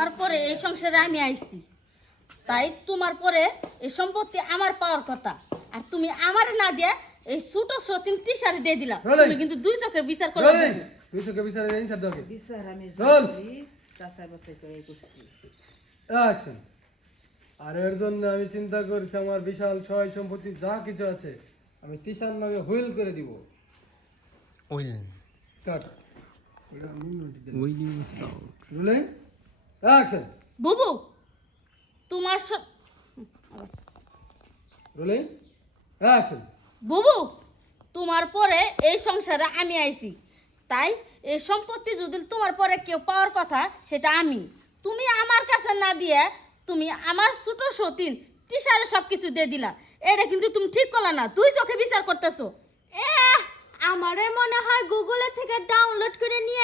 তোমার পরে এই সংসারে আমি আইছি। তাই তোমার পরে এই সম্পত্তি আমার পাওয়ার কথা। আর তুমি আমার না দিয়ে এই ছোট সতীন তিসারে দিয়ে দিলা। তুমি কিন্তু দুই চোখের বিচার করে তুই তোকে বিচারে যাই স্যার দকে বিচার আমি চল। চাষা বাসাই করে করছি অ্যাকশন আর এর জন্য আমি চিন্তা করছি আমার বিশাল সহায় সম্পত্তি যা কিছু আছে আমি তিসার নামে হুইল করে দিব। Will. Cut. Will you sound ruling action বুবু তোমার রুলিং অ্যাকশন বুবু তোমার পরে এই সংসারে আমি আইছি। তাই এই সম্পত্তি যদি তোমার পরে কেউ পাওয়ার কথা সেটা আমি। তুমি আমার কাছে না দিয়ে তুমি আমার ছোট সতীন তিসারে সব কিছু দিয়ে দিলা। এটা কিন্তু তুমি ঠিক করলা না। তুই চোখে বিচার করতেছো। আমারে মনে হয় গুগলে থেকে ডাউনলোড করে নিয়ে